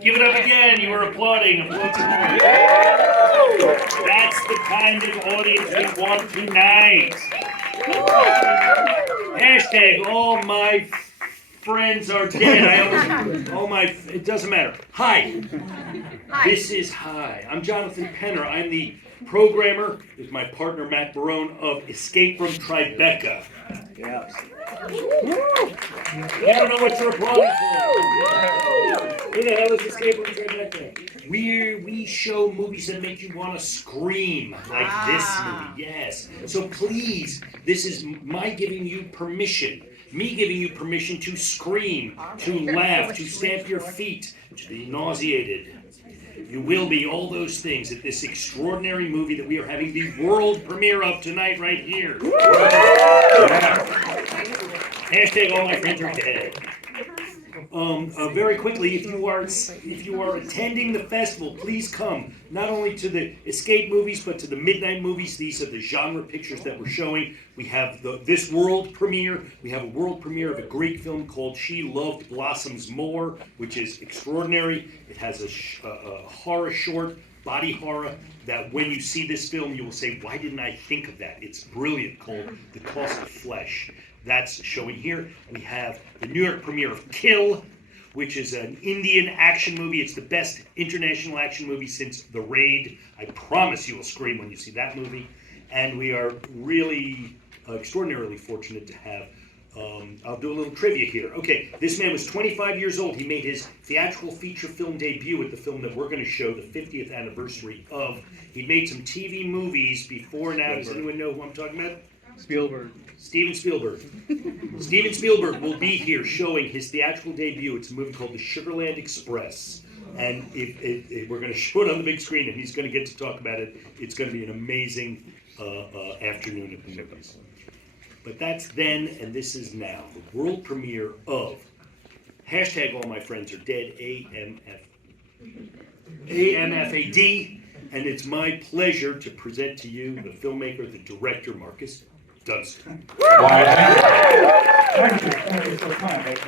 Give it up again. You are applauding. Applaud some more. That's the kind of audience we want tonight. Hashtag all my friends are dead. It doesn't matter. Hi. This is Hi. I'm Jonathan Penner. I'm the programmer with my partner Matt Barone of Escape from Tribeca. Yes. You don't know what you're applauding for. Who the hell is Escape from Tribeca? We show movies that make you want to scream, like this movie. Yes. So please, this is me giving you permission to scream, to laugh, to stamp your feet, to be nauseated. You will be all those things at this extraordinary movie that we are having the world premiere of tonight right here. Yeah. Hashtag all my friends are dead. Very quickly, if you are attending the festival, please come not only to the escape movies but to the midnight movies. These are the genre pictures that we're showing. We have this world premiere. We have a world premiere of a Greek film called She Loved Blossoms More, which is extraordinary. It has a horror short, body horror, that when you see this film, you will say, why didn't I think of that? It's brilliant, called The Cost of Flesh. That's showing here. We have the New York premiere of Kill, which is an Indian action movie. It's the best international action movie since The Raid. I promise you will scream when you see that movie. And we are really extraordinarily fortunate to have, I'll do a little trivia here. Okay, this man was 25 years old. He made his theatrical feature film debut at the film that we're going to show, the 50th anniversary of. He made some TV movies before now. Does anyone know who I'm talking about? Steven Spielberg. Steven Spielberg will be here showing his theatrical debut. It's a movie called The Sugarland Express. And we're going to show it on the big screen, and he's going to get to talk about it. It's going to be an amazing afternoon at the movies. But that's then, and this is now. The world premiere of hashtag all my friends are dead, AMFAD. And it's my pleasure to present to you the filmmaker, the director, Marcus Dunstan. Thank you so kind.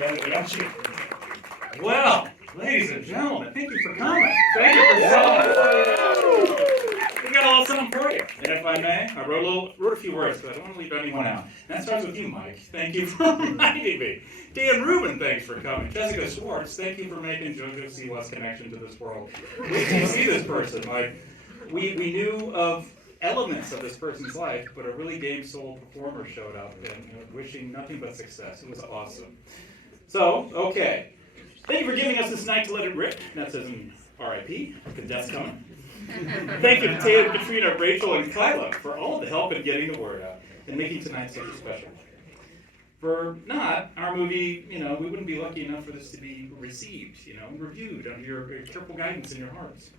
Well, ladies and gentlemen, thank you for coming. Thank you for coming. We got a little something for you. And if I may, I wrote a few words, but I don't want to leave anyone out. And that starts with you, Mike. Thank you for reminding me. Dan Rubin, thanks for coming. Jessica Schwartz, thank you for making JoJo Siwa's connection to this world. Wait till you see this person, Mike. We knew of elements of this person's life, but a really game soul performer showed up and wishing nothing but success. It was awesome. So, okay. Thank you for giving us this night to let it rip. That says in R.I.P. because death's coming. Thank you to Taylor, Katrina, Rachel, and Kyla for all the help in getting the word out and making tonight such a special night. For not, our movie, we wouldn't be lucky enough for this to be received, reviewed under your careful guidance in your hearts.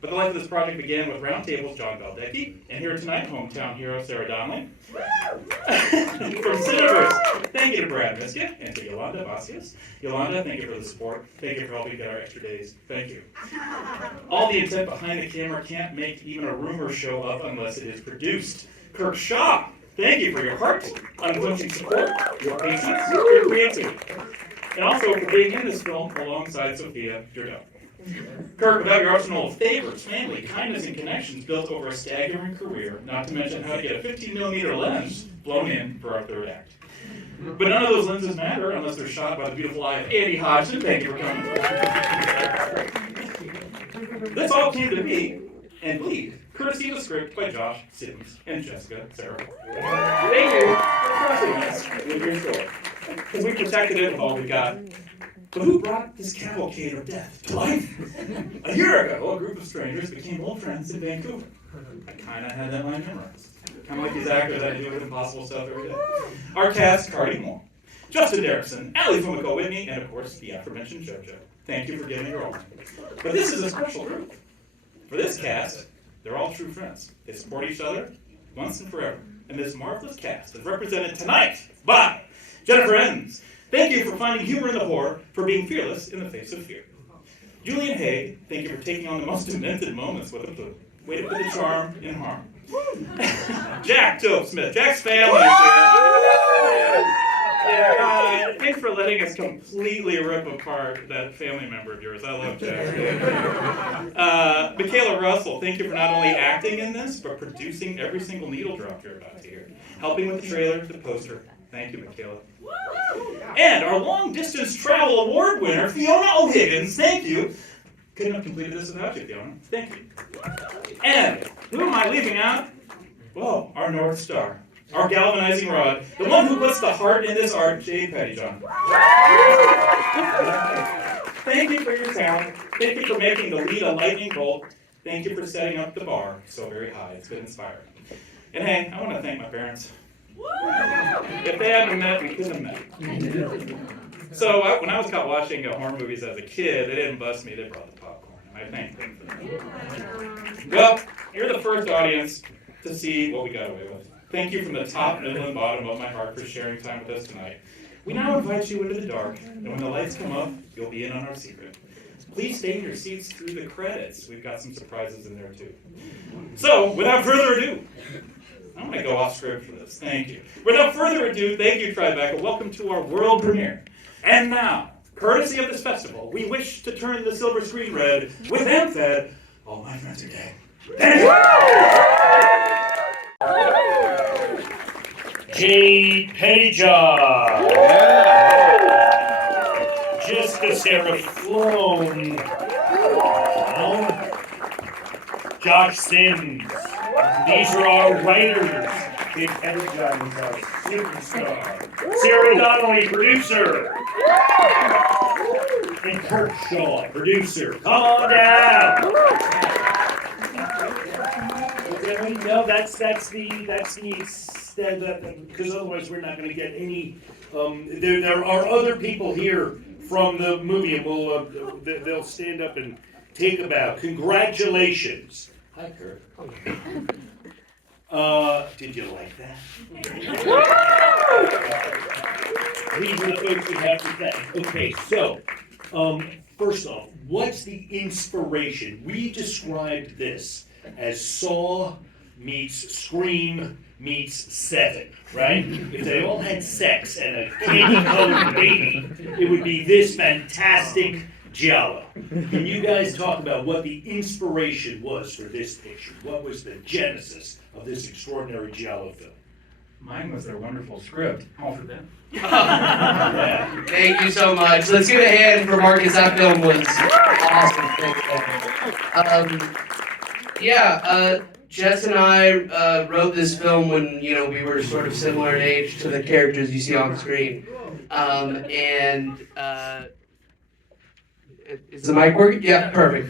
But the life of this project began with Roundtable's John Baldecki, and here tonight, hometown hero Sarah Donnelly. From Cineverse, thank you to Brad Miska and to Yolanda Vasius. Yolanda, thank you for the support. Thank you for helping get our extra days. Thank you. All the intent behind the camera can't make even a rumor show up unless it is produced. Kirk Shaw, thank you for your heart, unflinching support, your patience, your creativity, and also for being in this film alongside Sophia Jordell. Kirk, without your arsenal of favors, family, kindness, and connections built over a staggering career, not to mention how to get a 15mm lens blown in for our third act. But none of those lenses matter unless they're shot by the beautiful eye of Andy Hodgson. Thank you for coming. This all came to be and lead, courtesy of the script by Josh Sims and Jessica Sarah. Thank you for trusting us with your story. Because we protected it with all we got. But who brought this cavalcade of death to life? A year ago, a group of strangers became old friends in Vancouver. I kind of had that line memorized. Kind of like these actors that do with impossible stuff every day. Our cast, Cardi Moore, Justin Derrickson, Ali Fumiko Whitney, and of course, the aforementioned JoJo. Thank you for giving your all. But this is a special group. For this cast, they're all true friends. They support each other once and forever. And this marvelous cast is represented tonight by Jennifer Enns. Thank you for finding humor in the horror, for being fearless in the face of fear. Julian Hay, thank you for taking on the most demented moments with a food. Way to put the charm in harm. Jack Joe Smith, Jack's family is here. Yeah, thanks for letting us completely rip apart that family member of yours. I love Jack. Michaela Russell, thank you for not only acting in this, but producing every single needle drop you're about to hear. Helping with the trailer, the poster. Thank you, Michaela. And our long distance travel award winner, Fiona O'Higgins. Thank you. Couldn't have completed this without you, Fiona. Thank you. And who am I leaving out? Well, our North Star. Our galvanizing rod, the one who puts the heart in this art, Jade Pettyjohn. Thank you for your talent. Thank you for making the lead a lightning bolt. Thank you for setting up the bar so very high. It's been inspiring. And hey, I want to thank my parents. If they hadn't met, we couldn't have met. So when I was caught watching horror movies as a kid, they didn't bust me, they brought the popcorn. And I thank them for that. Well, you're the first audience to see what we got away with. Thank you from the top, middle, and bottom of my heart for sharing time with us tonight. We now invite you into the dark, and when the lights come up, you'll be in on our secret. Please stay in your seats through the credits. We've got some surprises in there, too. So, without further ado, I'm going to go off script for this. Thank you. Without further ado, thank you, Tribeca. Welcome to our world premiere. And now, courtesy of this festival, we wish to turn the silver screen red with Amfed. All my friends are dead. Thank you. Jade Pettyjohn. Jessica Sarah Flown. Josh Sims. These are our writers. Jade Pettyjohn is our superstar. Sarah Donnelly, producer. And Kurt Shaw, producer. Come on down. No, that's because otherwise we're not going to get any. There are other people here from the movie, and they'll stand up and take a bow. Congratulations. Hi, Kurt. Did you like that? These are the folks we have to thank. Okay, so first off, what's the inspiration? We described this as Saw meets Scream meets Seven, right? If they all had sex and a candy-colored baby, it would be this fantastic giallo. Can you guys talk about what the inspiration was for this picture? What was the genesis of this extraordinary giallo film? Mine was their wonderful script. All for them. Yeah. Thank you so much. Let's give a hand for Marcus. That film was awesome. Jess and I wrote this film when we were sort of similar in age to the characters you see on screen, is the mic working? Yeah, perfect.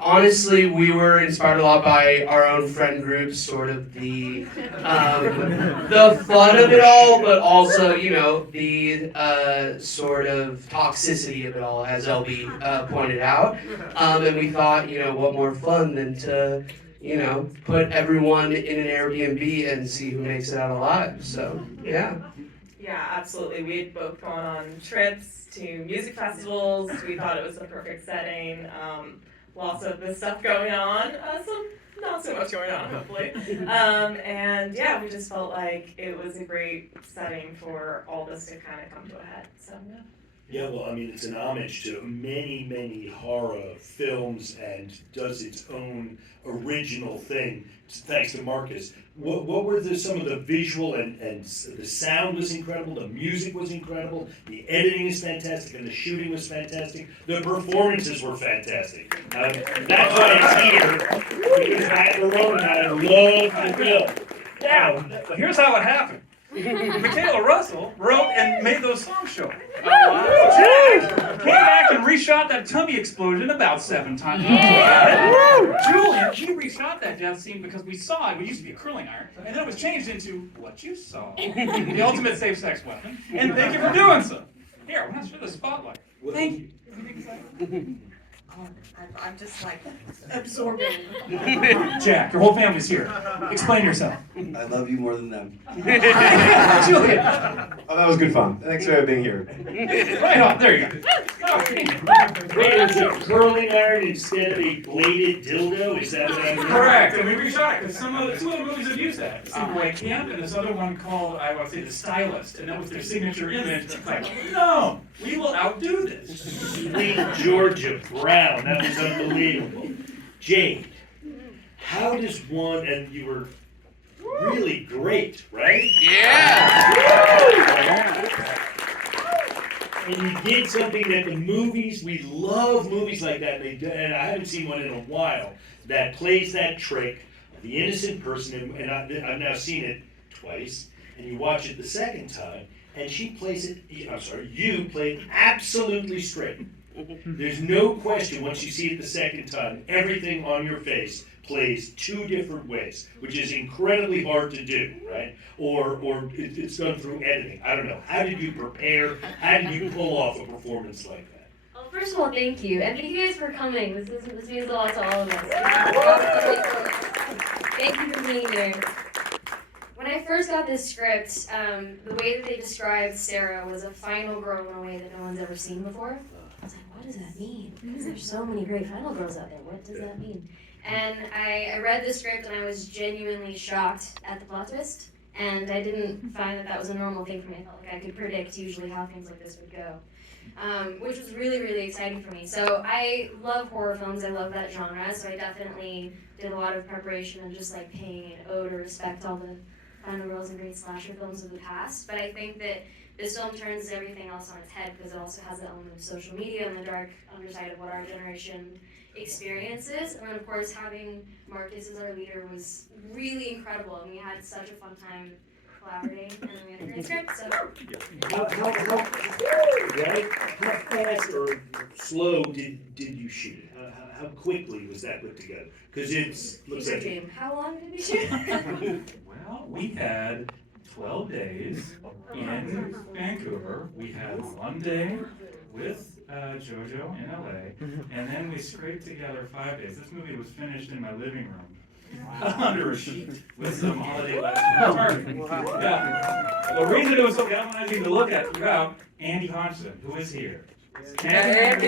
Honestly, we were inspired a lot by our own friend groups, sort of the fun of it all, but also, the sort of toxicity of it all, as LB pointed out. And we thought, what more fun than to, put everyone in an Airbnb and see who makes it out alive. So, yeah. Yeah, absolutely. We had both gone on trips to music festivals. We thought it was the perfect setting. Lots of this stuff going on. Some not so much going on, hopefully. And yeah, we just felt like it was a great setting for all this to kind of come to a head. So yeah. Yeah, well, I mean, it's an homage to many, many horror films and does its own original thing, thanks to Marcus. What were some of the visual and the sound was incredible, the music was incredible, the editing is fantastic, and the shooting was fantastic. The performances were fantastic. That's why it's here, because Matt Ramone and I love the film. Now, here's how it happened. Michaela Russell wrote and made those songs show. Jade came back and reshot that tummy explosion about 7 times. Julian, she reshot that death scene because we saw it. It used to be a curling iron, and then it was changed into what you saw, the ultimate safe-sex weapon. And thank you for doing so. Here, let's show the spotlight. Thank you. I'm just like absorbing. Jack, your whole family's here. Explain yourself. I love you more than them. Julian. Oh, that was good fun. Thanks for being here. Right on, there you go. Wait, is it curling iron instead of a bladed dildo? Is that what I'm Correct, and we reshot it because two other movies have used that. Sleepaway Camp and this other one called, I would say, The Stylist, and that was their signature image. It's like, no, we will outdo this. Sweet Georgia Brown, that was unbelievable. Jade, how does one, and you were really great, right? And you did something that the movies, we love movies like that, and I haven't seen one in a while, that plays that trick of the innocent person, and I've now seen it twice, and you watch it the second time, and she plays it, you play it absolutely straight. There's no question once you see it the second time, everything on your face plays two different ways, which is incredibly hard to do, right? Or it's done through editing. I don't know. How did you prepare? How did you pull off a performance like that? Well, first of all, thank you. And thank you guys for coming. This means a lot to all of us. Thank you for being here. When I first got this script, the way that they described Sarah was a final girl in a way that no one's ever seen before. I was like, what does that mean? Because there's so many great final girls out there. What does that mean? And I read the script and I was genuinely shocked at the plot twist. And I didn't find that was a normal thing for me. I felt like I could predict usually how things like this would go. Which was really, really exciting for me. So I love horror films, I love that genre, so I definitely did a lot of preparation and just like paying an ode or respect all the final girls and great slasher films of the past. But I think that this film turns everything else on its head because it also has the element of social media and the dark underside of what our generation experiences. And then of course having Marcus as our leader was really incredible, and we had such a fun time collaborating, and then we had a great script, so. How fast or slow did you shoot it? How quickly was that put together? Because looks like Dream. How long did we shoot? Well, we had 12 days in Vancouver. We had one day with JoJo in LA, and then we scraped together 5 days. This movie was finished in my living room. Under a sheet with some holiday lights. Yeah. The reason it was so galvanizing to look at throughout, Andy Hodgson, who is here. Yeah.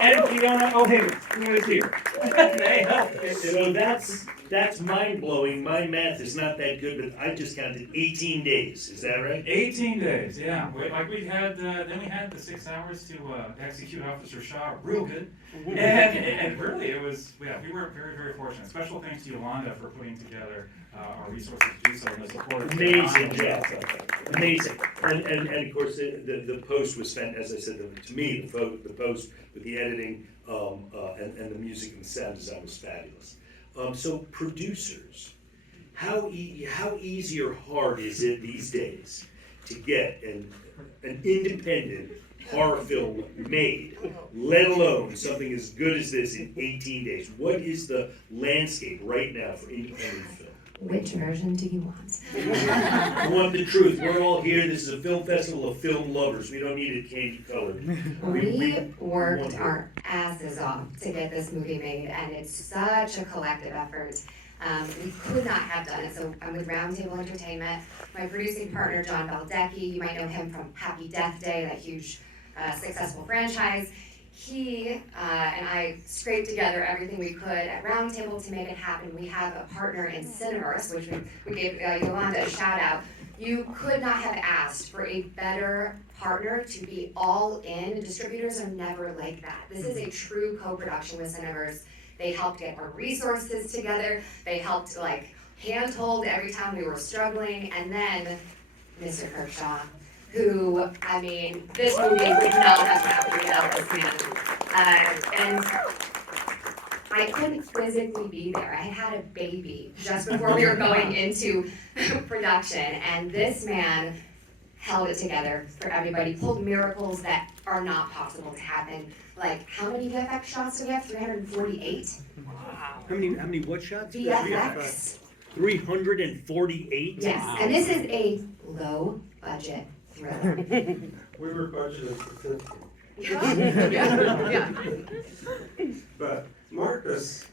And Fiona O'Hagan, who is here. They helped. So that's mind blowing. My math is not that good, but I just counted 18 days. Is that right? 18 days, yeah. Then we had the 6 hours to execute Officer Shaw, real good. And really, it was, we were very, very fortunate. Special thanks to Yolanda for putting together our resources to do so and the support. Amazing job. Amazing. And of course, the post was fantastic. As I said, to me, the post with the editing and the music and the sound design was fabulous. So producers, how easy or hard is it these days to get an independent horror film made, let alone something as good as this in 18 days? What is the landscape right now for independent film? Which version do you want? I want the truth. We're all here. This is a film festival of film lovers. We don't need it candy colored. We worked our asses off to get this movie made, and it's such a collective effort. We could not have done it. So I'm with Roundtable Entertainment. My producing partner, John Baldecchi, you might know him from Happy Death Day, that huge successful franchise. He and I scraped together everything we could at Roundtable to make it happen. We have a partner in Cineverse, which we gave Yolanda a shout out. You could not have asked for a better partner to be all in. Distributors are never like that. This is a true co-production with Cineverse. They helped get our resources together. They helped hand-hold every time we were struggling. And then Mr. Kirkshaw, who, I mean, this movie would not have happened without this man. And I couldn't physically be there. I had a baby just before we were going into production, and this man held it together for everybody, pulled miracles that are not possible to happen. Like, how many VFX shots do we have? 348? Wow. How many what shots? VFX. 348? Yes, and this is a low budget thriller. We were budgeted for 50. Yeah. But Marcus,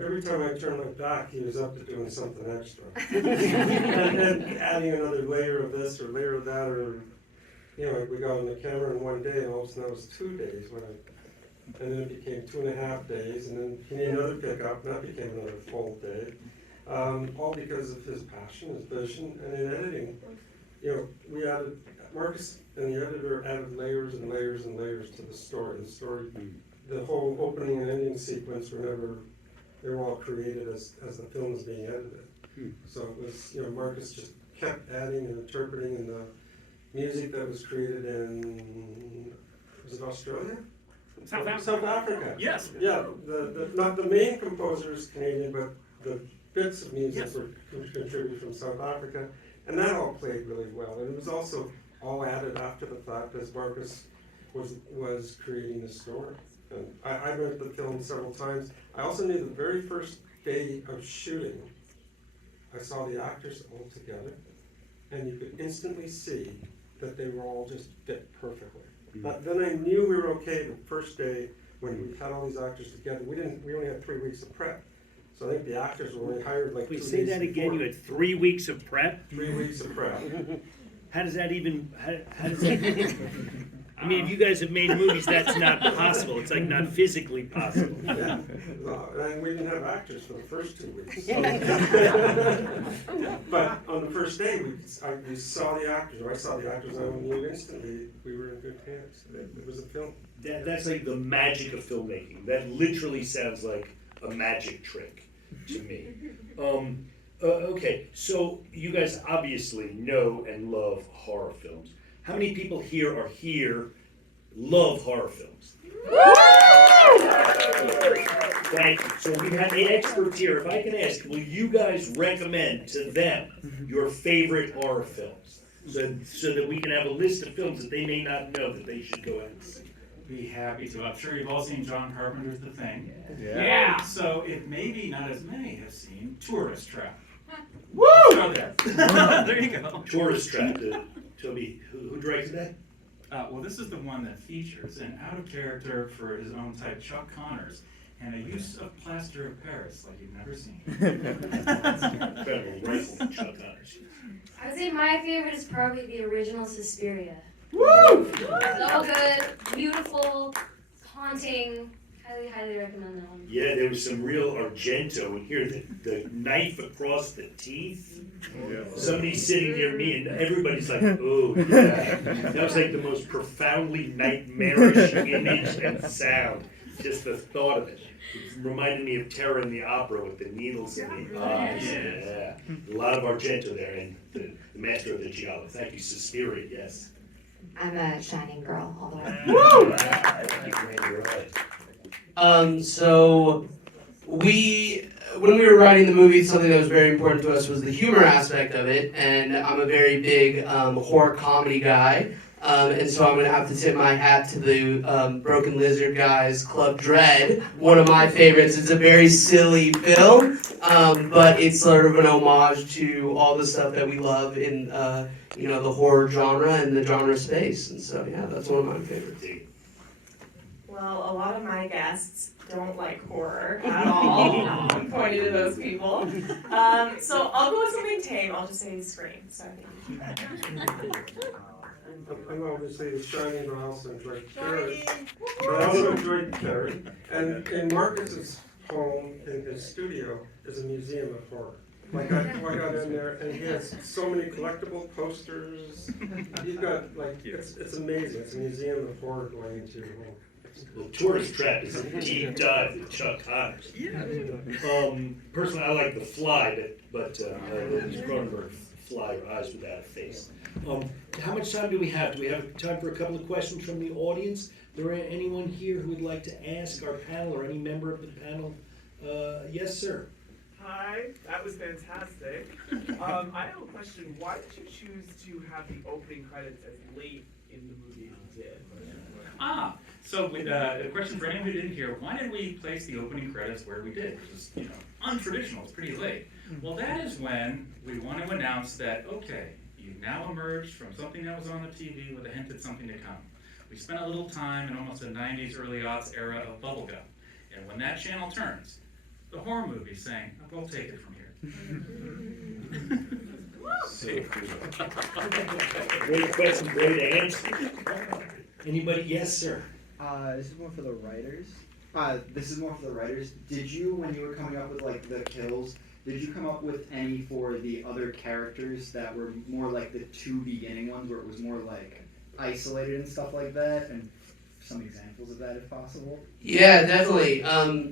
every time I turned my back, he was up to doing something extra. and adding another layer of this or layer of that, or, you know, like we got on the camera in one day, and all of a sudden that was 2 days. And then it became 2.5 days, and then he needed another pickup, and that became another full day. All because of his passion, his vision, and in editing, you know, we added, Marcus and the editor added layers and layers and layers to the story. The whole opening and ending sequence they were all created as the film was being edited. So it was, you know, Marcus just kept adding and interpreting, and the music that was created in, was it Australia? South Africa. South Africa. Yes. Yeah, not the main composer is Canadian, but the bits of music Yes. were contributed from South Africa, and that all played really well. And it was also all added after the fact as Marcus was creating the story. And I read the film several times. I also knew the very first day of shooting, I saw the actors all together, and you could instantly see that they were all just fit perfectly. But then I knew we were okay the first day when we had all these actors together. We only had 3 weeks of prep. So I think the actors were only hired like 2 Wait, days say that again. before. You had 3 weeks of prep. 3 weeks of prep. How does that even? How does that? I mean, if you guys have made movies, that's not possible. It's like not physically possible. Yeah. And we didn't have actors for the first 2 weeks. So. But on the first day, we saw the actors, or I saw the actors, and I knew instantly we were in good hands. It was a film. That's like the magic of filmmaking. That literally sounds like a magic trick to me. Okay, so you guys obviously know and love horror films. How many people here love horror films? Thank you. So we have the experts here. If I can ask, will you guys recommend to them your favorite horror films? So that we can have a list of films that they may not know that they should go out and see. Be happy to. I'm sure you've all seen John Carpenter's The Thing. Yeah. So if maybe not as many have seen Tourist Trap. Woo! Go there. There you go. Tourist Trap. Toby, who directed that? Well, this is the one that features an out-of-character for his own type Chuck Connors and a use of plaster of Paris like you've never seen. Incredible rifle from Chuck Connors. I would say my favorite is probably the original Suspiria. Woo! So good, beautiful, haunting. Highly recommend that one. Yeah, there was some real Argento in here. The knife across the teeth. Somebody's sitting near me and everybody's like, oh, yeah. That was like the most profoundly nightmarish image and sound. Just the thought of it. It reminded me of Terror in the Opera with the needles in the eyes. Yeah. A lot of Argento there, and the master of the Giallo. Thank you, Suspiria, yes. I'm a Shining girl all the way. Woo! You're right. So when we were writing the movie, something that was very important to us was the humor aspect of it, and I'm a very big horror comedy guy, and so I'm gonna have to tip my hat to the Broken Lizard guys, Club Dread, one of my favorites. It's a very silly film, but it's sort of an homage to all the stuff that we love in the horror genre and the genre space, and so yeah, that's one of my favorites. Well, a lot of my guests don't like horror at all. I'm pointing to those people. So I'll go with something tame. I'll just say Scream. So I think I'm obviously the Shining, but I also enjoyed Carrie. But I also enjoyed Carrie. And in Marcus's home, in his studio, is a museum of horror. I got in there, and he has so many collectible posters. He's got, it's amazing. It's a museum of horror going into your home. Well, Tourist Trap is a deep dive with Chuck Connors. Personally, I like The Fly, but Cronenberg Fly, Eyes Without a Face. How much time do we have? Do we have time for a couple of questions from the audience? Is there anyone here who would like to ask our panel or any member of the panel? Yes, sir. Hi, that was fantastic. I have a question. Why did you choose to have the opening credits as late in the movie as you did? So a question for anyone who didn't hear, why did we place the opening credits where we did? Which is, untraditional, it's pretty late. Well, that is when we want to announce that, okay, you've now emerged from something that was on the TV with a hint at something to come. we spent a little time in almost a 90s, early aughts era of bubblegum. And when that channel turns, the horror movie's saying, we'll take it from here. Great question, great answer. Anybody? Yes, sir. This is more for the writers. Did you, when you were coming up with like the kills, did you come up with any for the other characters that were more like the two beginning ones, where it was more like isolated and stuff like that, and some examples of that if possible? Yeah, definitely.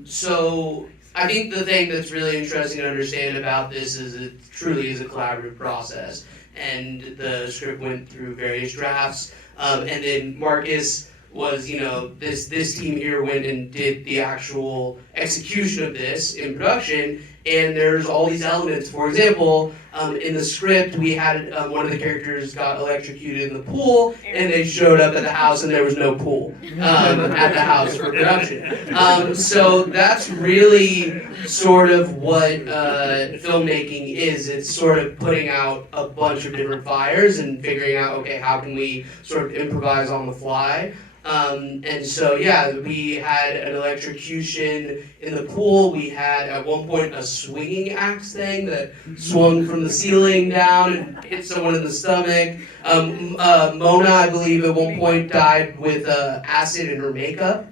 So I think the thing that's really interesting to understand about this is it truly is a collaborative process, and the script went through various drafts, and then Marcus was, this team here went and did the actual execution of this in production, and there's all these elements. For example, in the script, we had one of the characters got electrocuted in the pool, and they showed up at the house, and there was no pool at the house for production. So that's really sort of what filmmaking is. It's sort of putting out a bunch of different fires and figuring out, okay, how can we sort of improvise on the fly? And so, yeah, we had an electrocution in the pool. We had, at one point, a swinging axe thing that swung from the ceiling down and hit someone in the stomach. Mona, I believe, at one point died with acid in her makeup.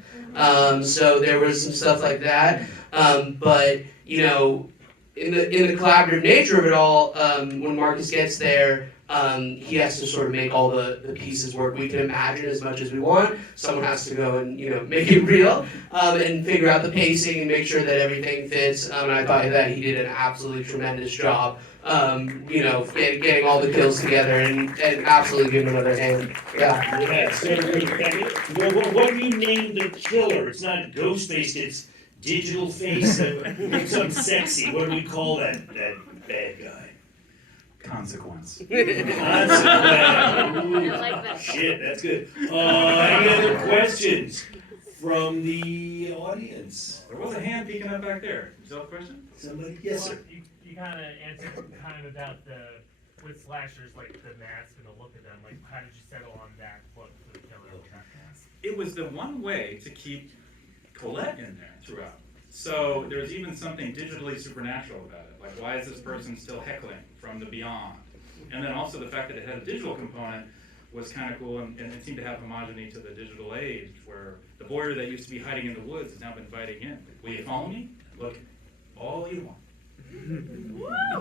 So there was some stuff like that. But, in the collaborative nature of it all, when Marcus gets there, he has to sort of make all the pieces work. We can imagine as much as we want. Someone has to go and make it real, and figure out the pacing and make sure that everything fits. And I thought that he did an absolutely tremendous job. Getting all the kills together and absolutely giving another hand. Yeah. Yeah. So, what do you name the killer? It's not Ghostface. It's Digital Face. Something sexy. What do we call that bad guy? Consequence. Consequence. I like that. Shit, that's good. Any other questions from the audience? There was a hand peeking up back there. Is that a question? Somebody? Yes, sir. You kind of answered kind of about with slashers, like the mask and the look of them. Like, how did you settle on that look for the killer? It was the one way to keep Colette in there throughout. So there's even something digitally supernatural about it. Like, why is this person still heckling from the beyond? And then also the fact that it had a digital component was kind of cool, and it seemed to have homogeny to the digital age, where the voyeur that used to be hiding in the woods has now been fighting in. Will you follow me? Look all you want. Wow.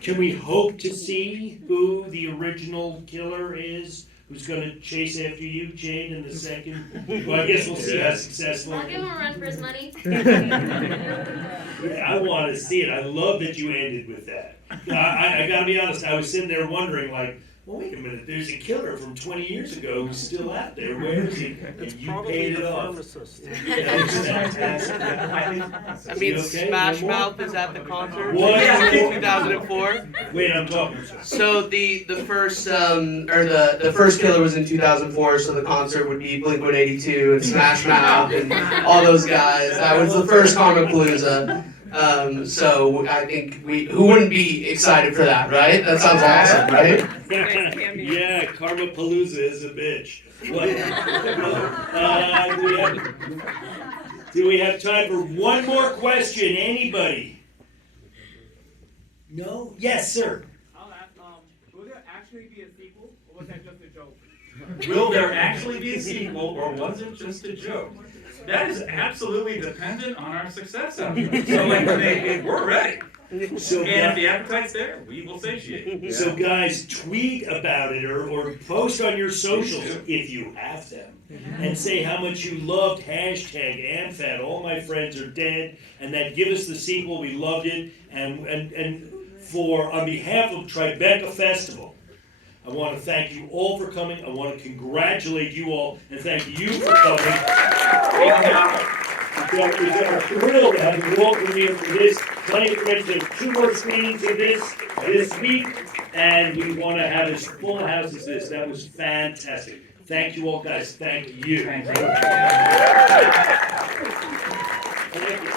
Can we hope to see who the original killer is? Who's going to chase after you, Jade, in the second? Well, I guess we'll see how successful. I'll give him a run for his money. Yeah, I want to see it. I love that you ended with that. I got to be honest. I was sitting there wondering, like, well, wait a minute. There's a killer from 20 years ago who's still out there. Where is he? And you paid it off. That was fantastic. I mean, Okay? Smash One more? Mouth is at the concert What? in 2004. Wait, I'm talking. So the first the first killer was in 2004. So the concert would be Blink-182 and Smash Mouth and all those guys. That was the first Karmapalooza. So I think who wouldn't be excited for that, right? That sounds awesome, right? Yeah, Karmapalooza is a bitch. What? Do we have time for one more question? Anybody? No? Yes, sir. I'll ask, will there actually be a sequel, or was that just a joke? Will there actually be a sequel, or was it just a joke? That is absolutely dependent on our success out there. So, we're ready. So, And if the appetite's there, we will satiate. So guys, tweet about it or post on your socials if you have them, and say how much you loved #AmFat. All my friends are dead, and that give us the sequel. We loved it, and on behalf of Tribeca Festival, I want to thank you all for coming. I want to congratulate you all and thank you for coming. We are thrilled to have you all come here for this. Plenty of friends. There's 2 more screenings of this week, and we want to have as full a house as this. That was fantastic. Thank you all, guys. Thank you. Thank you. Thank you.